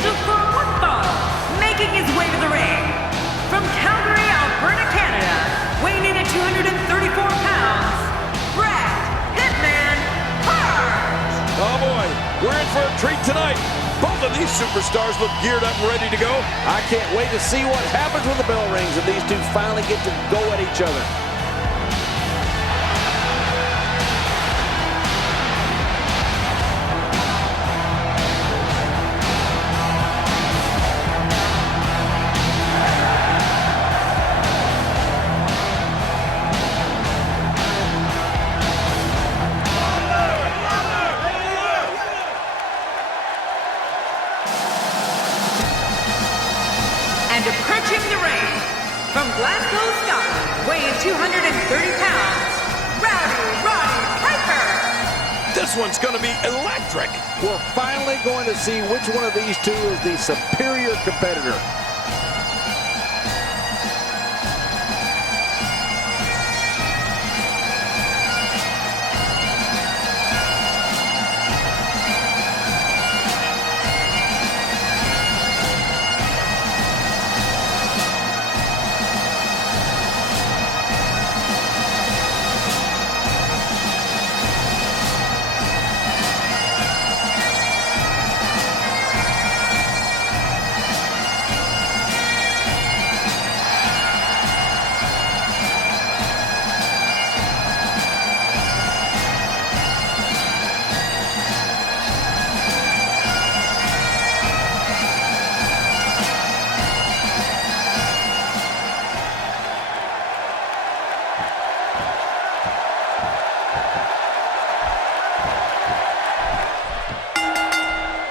scheduled for one fall, making his way to the ring. From Calgary, Alberta, Canada, weighing in at 234 pounds, Bret Hitman Hart. Oh boy, we're in for a treat tonight. Both of these superstars look geared up and ready to go. I can't wait to see what happens when the bell rings and these two finally get to go at each other. And approaching the ring, from Glasgow, Scotland, weighing 230 pounds, Roddy Piper. This one's going to be electric. We're finally going to see which one of these two is the superior competitor.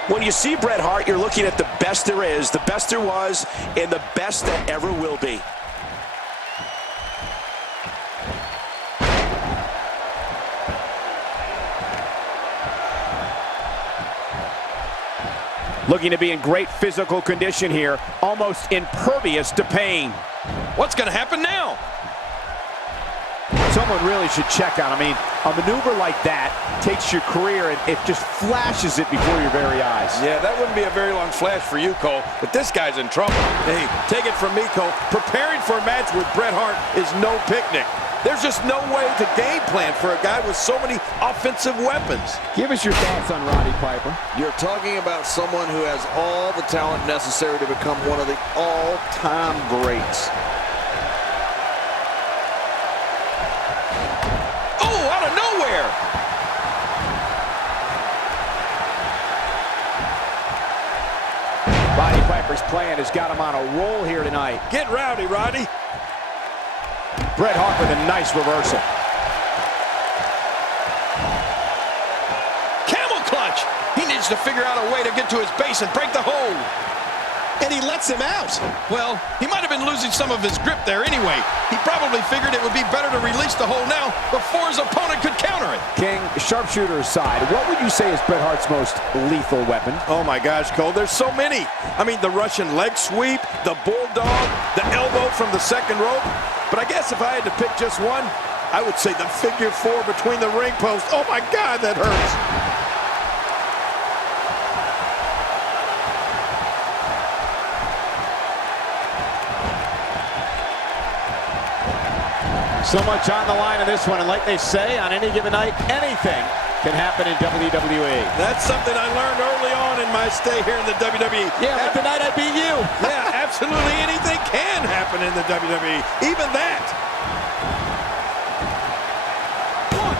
When you see Bret Hart, you're looking at the best there is, the best there was, and the best that ever will be. Looking to be in great physical condition here, almost impervious to pain. What's going to happen now? Someone really should check on. I mean, a maneuver like that takes your career and it just flashes it before your very eyes. Yeah, that wouldn't be a very long flash for you, Cole, but this guy's in trouble. Hey, take it from me, Cole. Preparing for a match with Bret Hart is no picnic. There's just no way to game plan for a guy with so many offensive weapons. Give us your thoughts on Roddy Piper. You're talking about someone who has all the talent necessary to become one of the all-time greats. Oh, out of nowhere! Roddy Piper's plan has got him on a roll here tonight. Get rowdy, Roddy. Bret Hart with a nice reversal. Camel clutch! He needs to figure out a way to get to his base and break the hold. And he lets him out. Well, he might have been losing some of his grip there anyway. He probably figured it would be better to release the hold now before his opponent could counter it. King, sharpshooter aside, what would you say is Bret Hart's most lethal weapon? Oh my gosh, Cole, there's so many. I mean, the Russian leg sweep, the bulldog, the elbow from the second rope. But I guess if I had to pick just one, I would say the figure four between the ring posts. Oh my God, that hurts. So much on the line in this one, and like they say, on any given night, anything can happen in WWE. That's something I learned early on in my stay here in the WWE. Yeah, like the night I beat you. Yeah, absolutely anything can happen in the WWE. Even that. 1,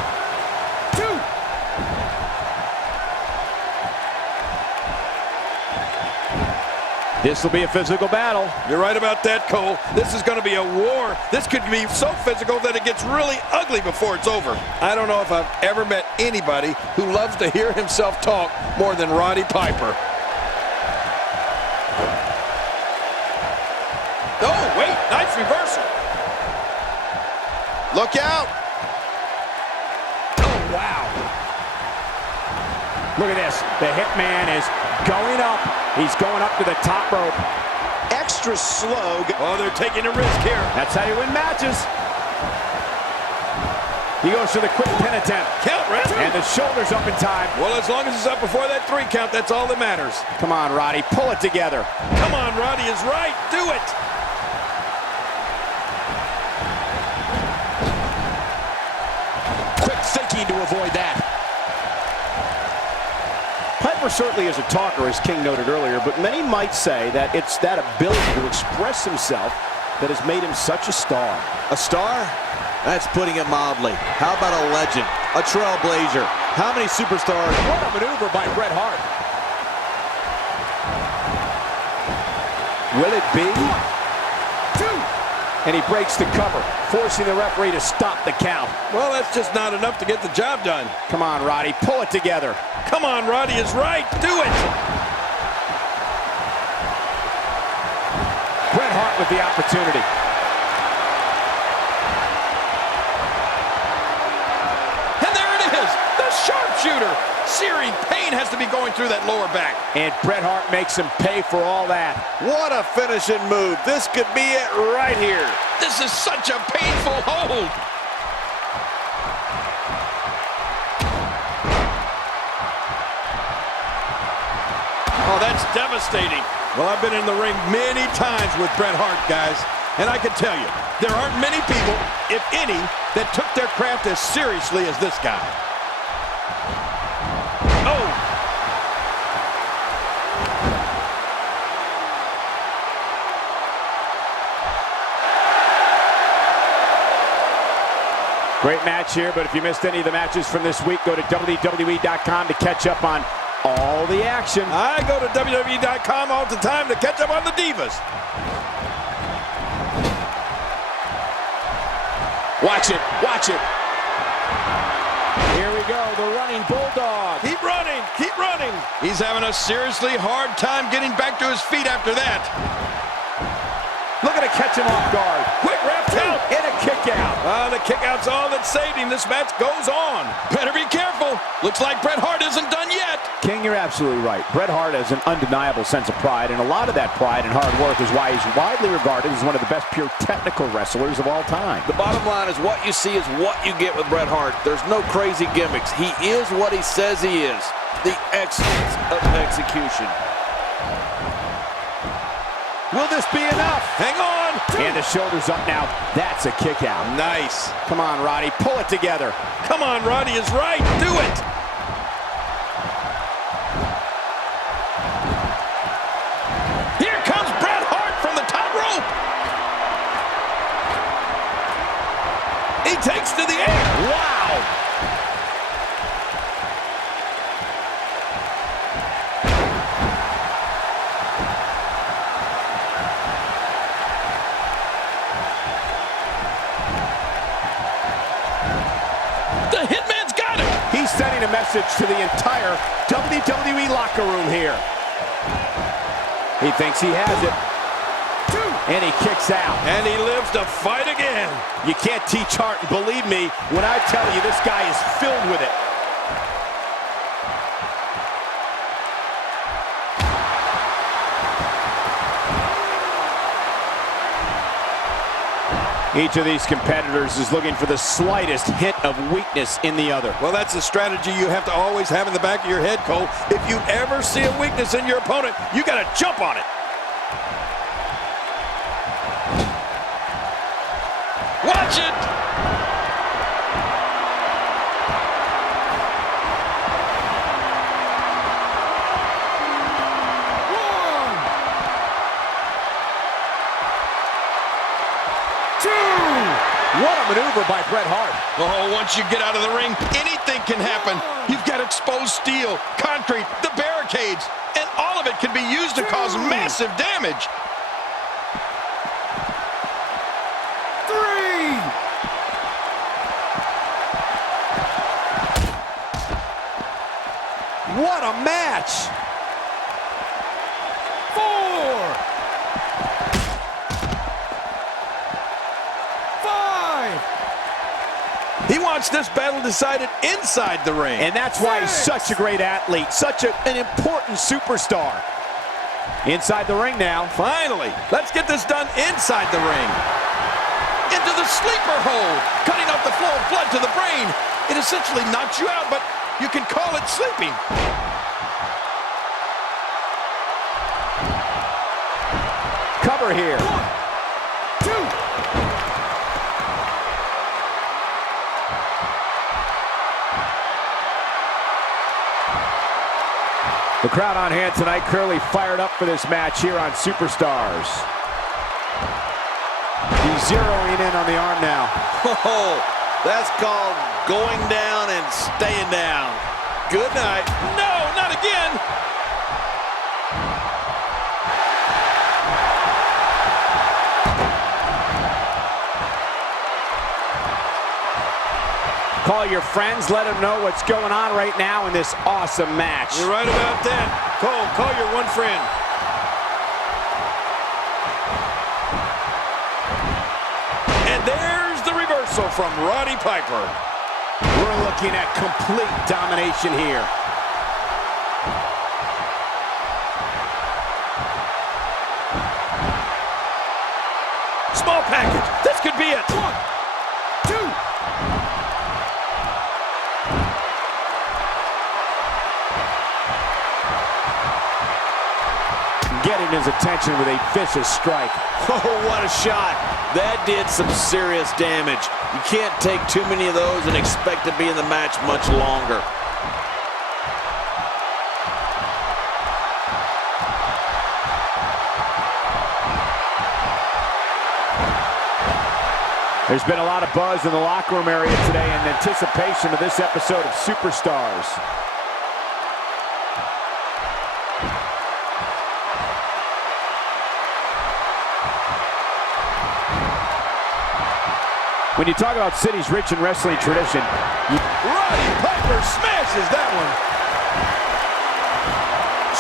2. This will be a physical battle. You're right about that, Cole. This is going to be a war. This could be so physical that it gets really ugly before it's over. I don't know if I've ever met anybody who loves to hear himself talk more than Roddy Piper. Oh, wait, nice reversal. Look out. Oh, wow. Look at this. The Hitman is going up. He's going up to the top rope. Extra slow. Oh, they're taking a risk here. That's how you win matches. He goes for the quick pin attempt. Count, Red. And the shoulders up in time. Well, as long as it's up before that 3 count, that's all that matters. Come on, Roddy, pull it together. Come on, Roddy is right. Do it. Quick thinking to avoid that. Piper certainly is a talker, as King noted earlier, but many might say that it's that ability to express himself that has made him such a star. A star? That's putting it mildly. How about a legend? A trailblazer? How many superstars? What a maneuver by Bret Hart. Will it be? 1, 2. And he breaks the cover, forcing the referee to stop the count. Well, that's just not enough to get the job done. Come on, Roddy, pull it together. Come on, Roddy is right. Do it. Bret Hart with the opportunity. And there it is, the sharpshooter. Searing pain has to be going through that lower back. And Bret Hart makes him pay for all that. What a finishing move. This could be it right here. This is such a painful hold. Oh, that's devastating. Well, I've been in the ring many times with Bret Hart, guys, and I can tell you, there aren't many people, if any, that took their craft as seriously as this guy. Oh! Great match here, but if you missed any of the matches from this week, go to WWE.com to catch up on all the action. I go to WWE.com all the time to catch up on the Divas. Watch it, watch it. Here we go, the running bulldog. Keep running, keep running. He's having a seriously hard time getting back to his feet after that. Looking to catch him off guard. Quick ref count. And a kick out. The kick out's all that saved him. This match goes on. Better be careful. Looks like Bret Hart isn't done yet. King, you're absolutely right. Bret Hart has an undeniable sense of pride, and a lot of that pride and hard work is why he's widely regarded as one of the best pure technical wrestlers of all time. The bottom line is what you see is what you get with Bret Hart. There's no crazy gimmicks. He is what he says he is. The excellence of execution. Will this be enough? Hang on. And the shoulders up now. That's a kick out. Nice. Come on, Roddy. Pull it together. Come on, Roddy is right. Do it. Here comes Bret Hart from the top rope. He takes to the air. Wow. The Hitman's got him. He's sending a message to the entire WWE locker room here. He thinks he has it. And he kicks out. And he lives to fight again. You can't teach Hart, and believe me when I tell you this guy is filled with it. Each of these competitors is looking for the slightest hint of weakness in the other. Well, that's a strategy you have to always have in the back of your head, Cole. If you ever see a weakness in your opponent, you got to jump on it. Watch it! What a maneuver by Bret Hart. Oh, once you get out of the ring, anything can happen. You've got exposed steel, concrete, the barricades, and all of it can be used to cause massive damage. 3. What a match. 4. 5. He wants this battle decided inside the ring. And that's why he's such a great athlete, such an important superstar. Inside the ring now. Finally, let's get this done inside the ring. into the sleeper hold, cutting off the flow of blood to the brain. It essentially knocks you out, but you can call it sleeping. Cover here. 1, 2. The crowd on hand tonight clearly fired up for this match here on Superstars. He's zeroing in on the arm now. Oh, that's called going down and staying down. Good night. No, not again. Call your friends, let them know what's going on right now in this awesome match. You're right about that. Call your one friend. And there's the reversal from Roddy Piper. We're looking at complete domination here. Small package. This could be it. 1, 2. Getting his attention with a vicious strike. Oh, what a shot. That did some serious damage. You can't take too many of those and expect to be in the match much longer. There's been a lot of buzz in the locker room area today in anticipation of this episode of Superstars. When you talk about cities rich in wrestling tradition, Roddy Piper smashes that one.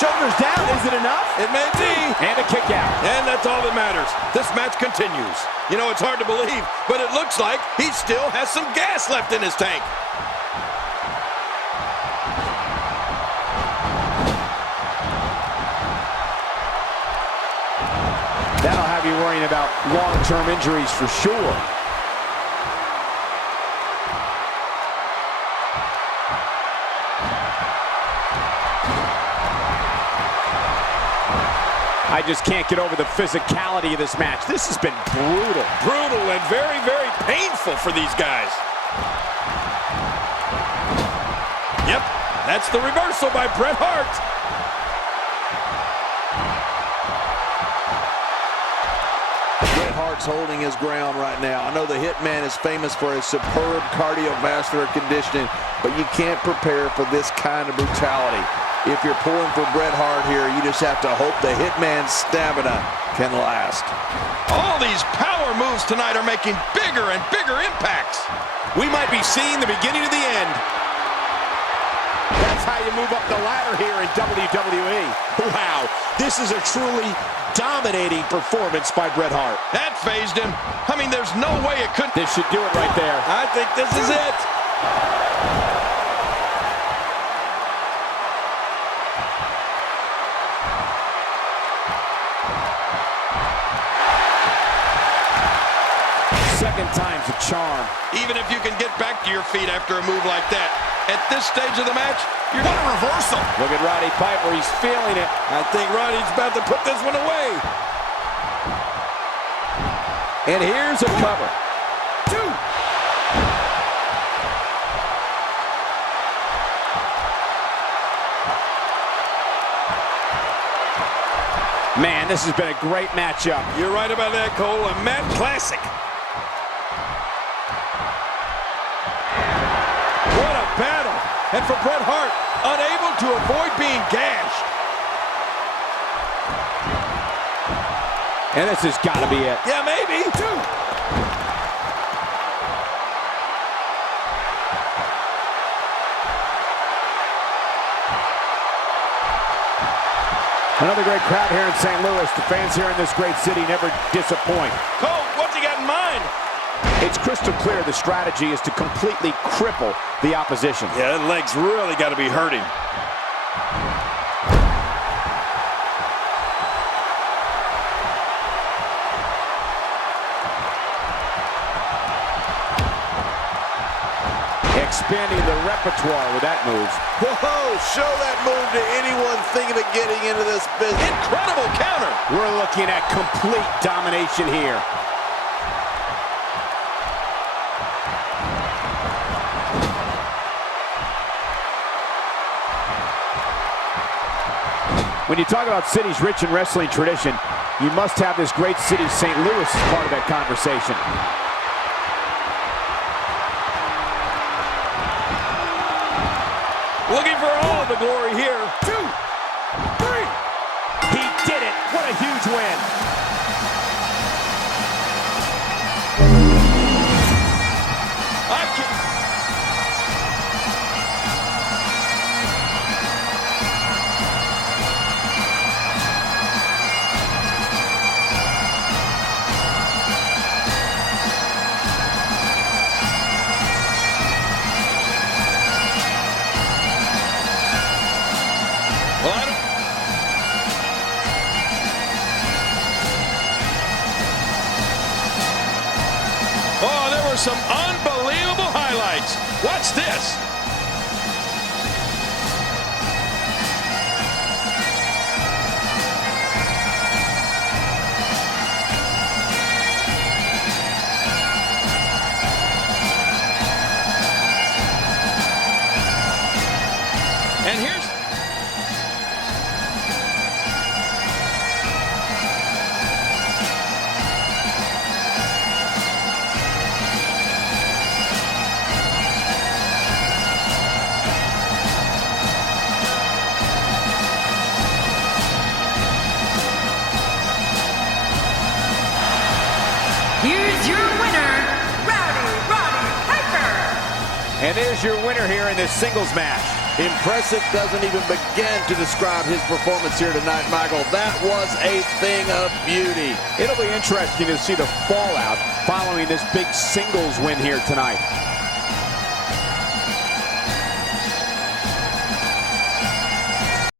shoulders down, is it enough? It may be. And a kick out. And that's all that matters. This match continues. You know, it's hard to believe, but it looks like he still has some gas left in his tank. That'll have you worrying about long-term injuries for sure. I just can't get over the physicality of this match. This has been brutal. Brutal and very, very painful for these guys. Yep, that's the reversal by Bret Hart. Bret Hart's holding his ground right now. I know the Hitman is famous for his superb cardiovascular conditioning, but you can't prepare for this kind of brutality. If you're pulling for Bret Hart here, you just have to hope the Hitman's stamina can last. All these power moves tonight are making bigger and bigger impacts. We might be seeing the beginning of the end. That's how you move up the ladder here in WWE. Wow, this is a truly dominating performance by Bret Hart. That phased him. I mean, there's no way it couldn't. This should do it right there. I think this is it. Second time's a charm. Even if you can get back to your feet after a move like that, at this stage of the match, you're going to reversal. Look at Roddy Piper, he's feeling it. I think Roddy's about to put this one away. And here's a cover. 2. Man, this has been a great matchup. You're right about that, Cole. A Matt classic. What a battle. And for Bret Hart, unable to avoid being gashed. And this has got to be it. Yeah, maybe. 2. Another great crowd here in St. Louis. The fans here in this great city never disappoint. Cole, what's he got in mind? It's crystal clear the strategy is to completely cripple the opposition. Yeah, that leg's really got to be hurting. expanding the repertoire with that move. Whoa, show that move to anyone thinking of getting into this business. Incredible counter. We're looking at complete domination here. When you talk about cities rich in wrestling tradition, you must have this great city, St. Louis, as part of that conversation. Looking for all the glory here. 2, 3. He did it. What a huge win. I can't. Well, I don't... Oh, there were some unbelievable highlights. Watch this. And here's... Here's your winner, Roddy Piper. And there's your winner here in this singles match. Impressive doesn't even begin to describe his performance here tonight, Michael. That was a thing of beauty. It'll be interesting to see the fallout following this big singles win here tonight.